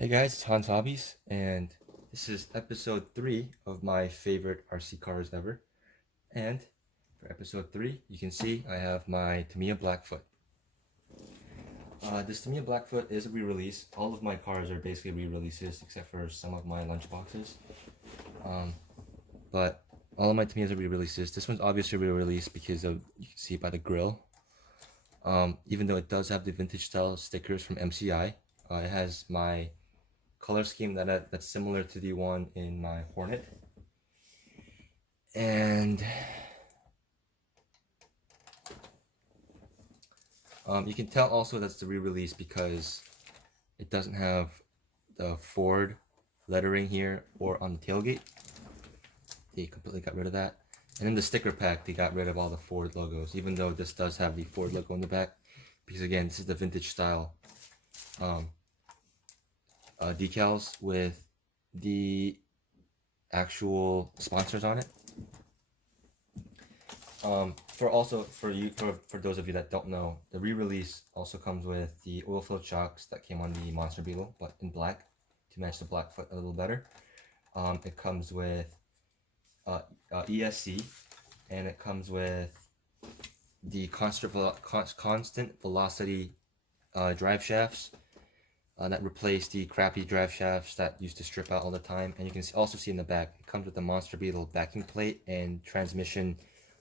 Hey guys, it's Hans Hobbies, and this is episode 3 of my favorite RC cars ever. And for episode 3, you can see I have my Tamiya Blackfoot. This Tamiya Blackfoot is a re-release. All of my cars are basically re-releases except for some of my lunchboxes. But all of my Tamiyas are re-releases. This one's obviously re-released because of, you can see by the grill. Even though it does have the vintage style stickers from MCI, it has my color scheme that's similar to the one in my Hornet. And you can tell also that's the re-release because it doesn't have the Ford lettering here or on the tailgate. They completely got rid of that. And in the sticker pack, they got rid of all the Ford logos, even though this does have the Ford logo in the back. Because again, this is the vintage style decals with the actual sponsors on it. For those of you that don't know, the re-release also comes with the oil-filled shocks that came on the Monster Beetle, but in black to match the Blackfoot a little better. It comes with ESC, and it comes with the constant velocity drive shafts that replace the crappy drive shafts that used to strip out all the time. And you can also see in the back, it comes with the Monster Beetle backing plate and transmission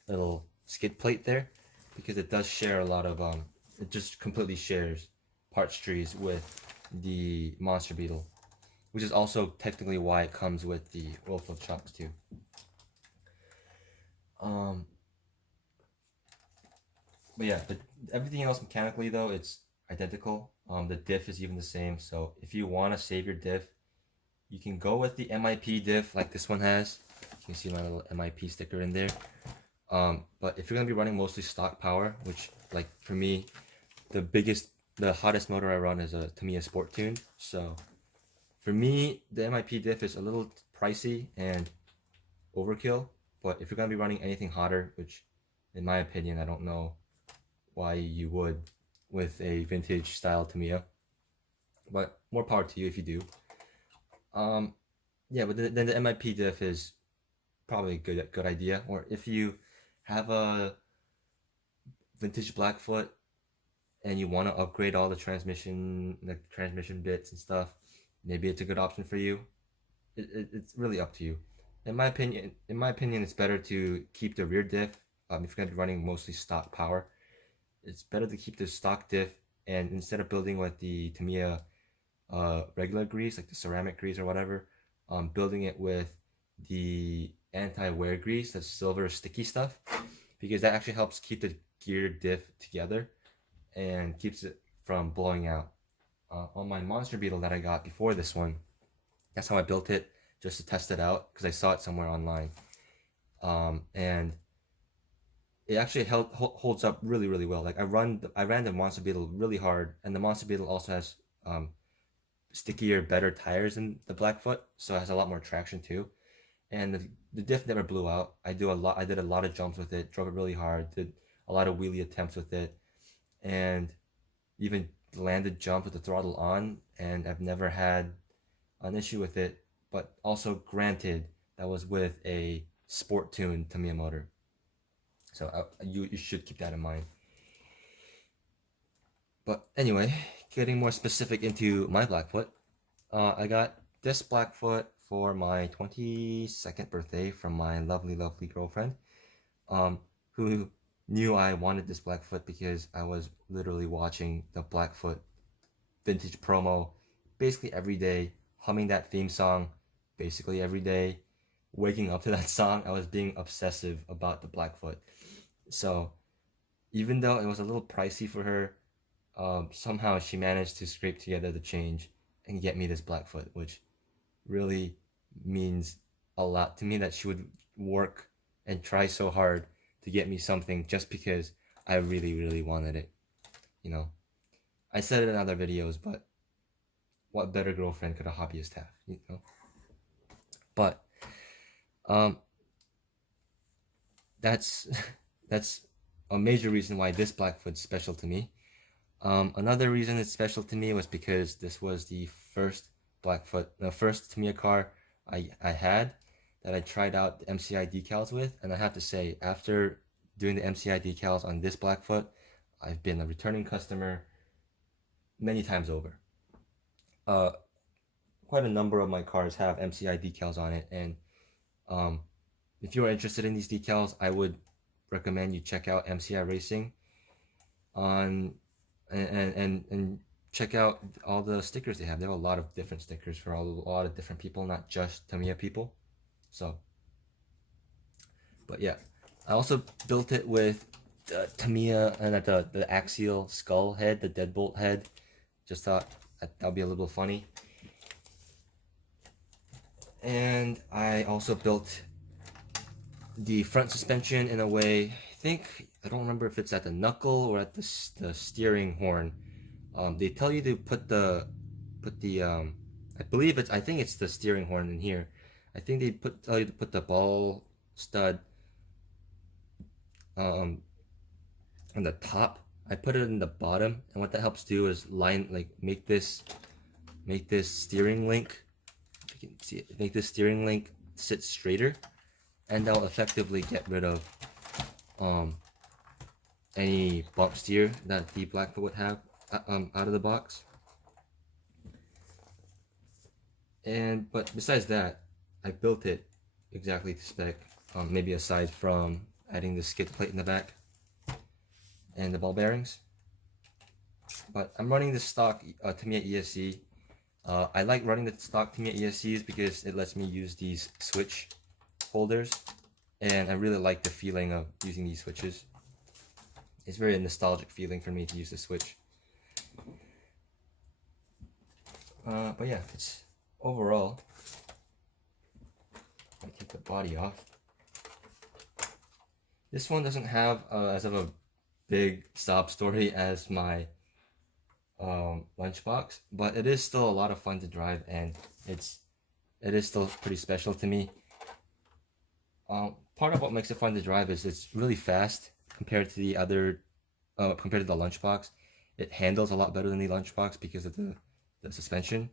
little skid plate there, because it does share a lot of it just completely shares parts trees with the Monster Beetle, which is also technically why it comes with the oil-filled shocks too. But yeah, but everything else mechanically though, it's identical. The diff is even the same. So if you want to save your diff, you can go with the MIP diff like this one has. You can see my little MIP sticker in there. But if you're gonna be running mostly stock power, which like for me, the hottest motor I run is a Tamiya Sport Tuned. So for me, the MIP diff is a little pricey and overkill. But if you're gonna be running anything hotter, which in my opinion, I don't know why you would with a vintage style Tamiya, but more power to you if you do. Yeah, but then the MIP diff is probably a good idea. Or if you have a vintage Blackfoot and you want to upgrade all the transmission bits and stuff, maybe it's a good option for you. It's really up to you. In my opinion, it's better to keep the rear diff. If you're gonna be running mostly stock power, it's better to keep the stock diff, and instead of building with the Tamiya regular grease, like the ceramic grease or whatever, building it with the anti-wear grease, that's silver sticky stuff, because that actually helps keep the gear diff together and keeps it from blowing out. On my Monster Beetle that I got before this one, that's how I built it, just to test it out because I saw it somewhere online. And it actually holds up really well. Like I ran the Monster Beetle really hard, and the Monster Beetle also has stickier, better tires than the Blackfoot, so it has a lot more traction too. And the diff never blew out. I did a lot of jumps with it, drove it really hard, did a lot of wheelie attempts with it, and even landed jumps with the throttle on, and I've never had an issue with it. But also, granted, that was with a sport tuned Tamiya motor, so you should keep that in mind. But anyway, getting more specific into my Blackfoot, I got this Blackfoot for my 22nd birthday from my lovely girlfriend, who knew I wanted this Blackfoot because I was literally watching the Blackfoot vintage promo basically every day, humming that theme song basically every day, waking up to that song. I was being obsessive about the Blackfoot. So even though it was a little pricey for her, somehow she managed to scrape together the change and get me this Blackfoot, which really means a lot to me, that she would work and try so hard to get me something just because I really wanted it. You know, I said it in other videos, but what better girlfriend could a hobbyist have? You know, but um, that's that's a major reason why this Blackfoot's special to me. Another reason it's special to me was because this was the first Blackfoot, the first Tamiya car I had that I tried out the MCI decals with, and I have to say, after doing the MCI decals on this Blackfoot, I've been a returning customer many times over. Quite a number of my cars have MCI decals on it, and if you are interested in these decals, I would recommend you check out MCI Racing on and check out all the stickers they have. They have a lot of different stickers for a lot of different people, not just Tamiya people. So, but yeah, I also built it with the Tamiya and the axial skull head, the deadbolt head. Just thought that'll be a little funny. And I also built the front suspension in a way. I don't remember if it's at the knuckle or at the steering horn. They tell you to put the I think it's the steering horn in here. I think they tell you to put the ball stud on the top. I put it in the bottom, and what that helps do is make this steering link. If you can see it, make this steering link sit straighter, and that'll effectively get rid of any bump steer that the Blackfoot would have out of the box. But besides that, I built it exactly to spec, maybe aside from adding the skid plate in the back and the ball bearings. But I'm running the stock Tamiya ESC. I like running the stock Tamiya ESCs because it lets me use these switch holders, and I really like the feeling of using these switches. It's very nostalgic feeling for me to use the switch. But yeah, it's overall, I take the body off. This one doesn't have as of a big sob story as my lunchbox, but it is still a lot of fun to drive, and it is still pretty special to me. Part of what makes it fun to drive is it's really fast compared to the other, compared to the lunchbox. It handles a lot better than the lunchbox because of the suspension.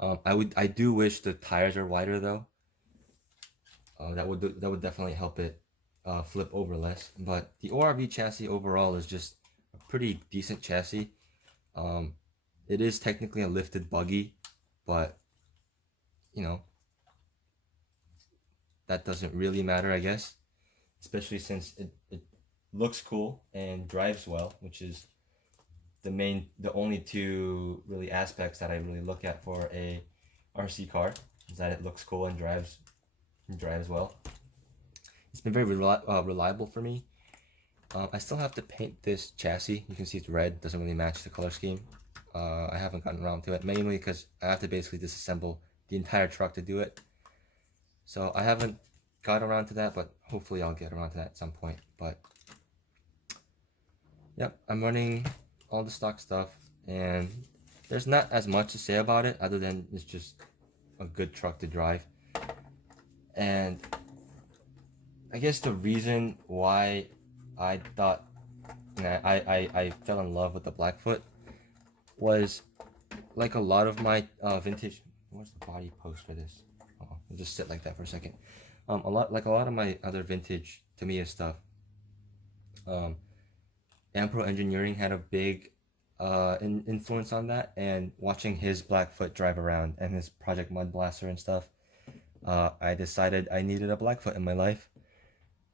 I do wish the tires are wider though. That would definitely help it flip over less. But the ORV chassis overall is just a pretty decent chassis. It is technically a lifted buggy, but you know, that doesn't really matter, I guess, especially since it looks cool and drives well, which is the only two really aspects that I really look at for a RC car, is that it looks cool and drives well. It's been very reliable for me. I still have to paint this chassis. You can see it's red, doesn't really match the color scheme. I haven't gotten around to it, mainly because I have to basically disassemble the entire truck to do it. So I haven't got around to that, but hopefully I'll get around to that at some point. But yep, I'm running all the stock stuff, and there's not as much to say about it other than it's just a good truck to drive. And I guess the reason why I thought, I fell in love with the Blackfoot was, like a lot of my vintage. Where's the body post for this? I'll just sit like that for a second. A lot of my other vintage Tamiya stuff. Ampro Engineering had a big influence on that, and watching his Blackfoot drive around and his Project Mud Blaster and stuff, I decided I needed a Blackfoot in my life,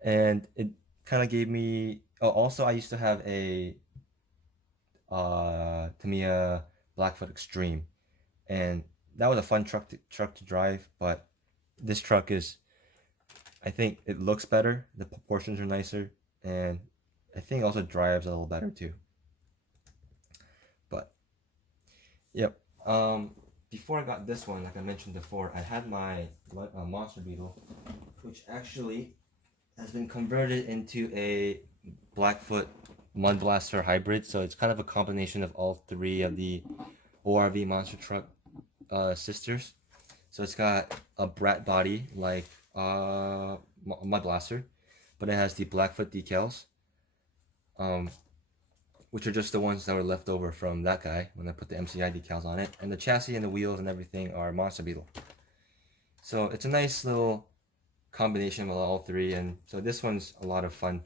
and it kind of gave me. Oh, also I used to have a Tamiya Blackfoot Extreme, and that was a fun truck to drive. But this truck is, I think it looks better, the proportions are nicer, and I think also drives a little better too. But yep, before I got this one, like I mentioned before, I had my Monster Beetle, which actually has been converted into a Blackfoot Mud Blaster hybrid. So it's kind of a combination of all three of the ORV monster truck sisters. So it's got a brat body like Mud Blaster, but it has the Blackfoot decals, which are just the ones that were left over from that guy when I put the MCI decals on it. And the chassis and the wheels and everything are Monster Beetle. So it's a nice little combination of all three. And so this one's a lot of fun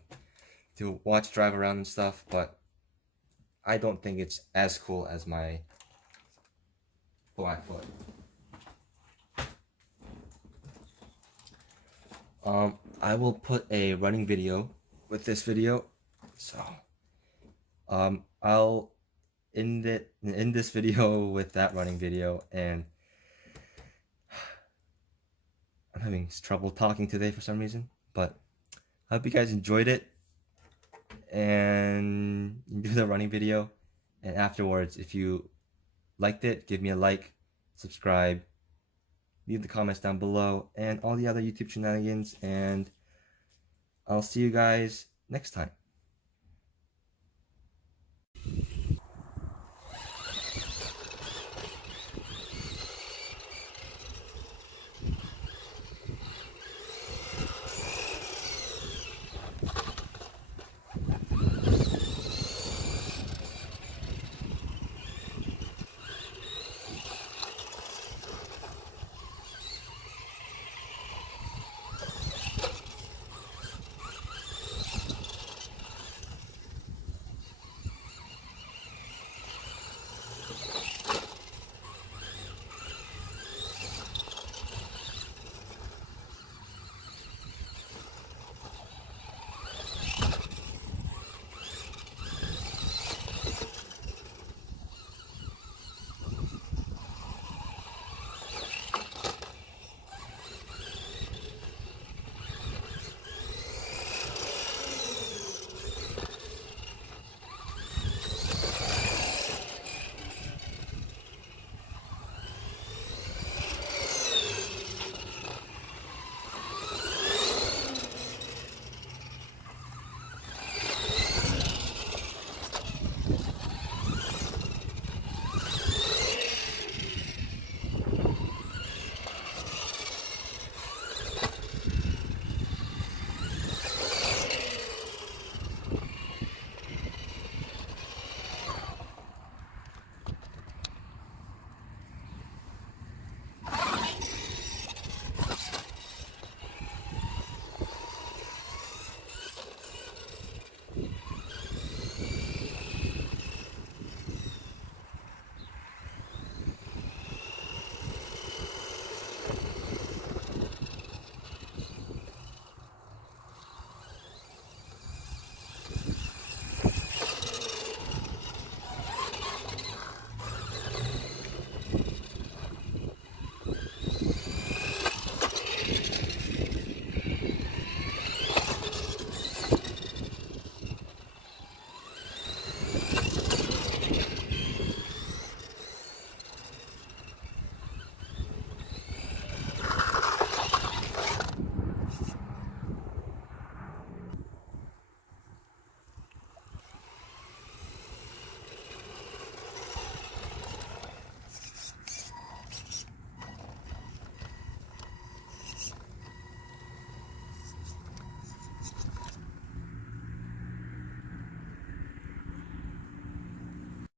to watch drive around and stuff, but I don't think it's as cool as my Blackfoot. I will put a running video with this video, so I'll end this video with that running video. And I'm having trouble talking today for some reason, but I hope you guys enjoyed it and do the running video. And afterwards, if you liked it, give me a like, subscribe, leave the comments down below, and all the other YouTube shenanigans. And I'll see you guys next time.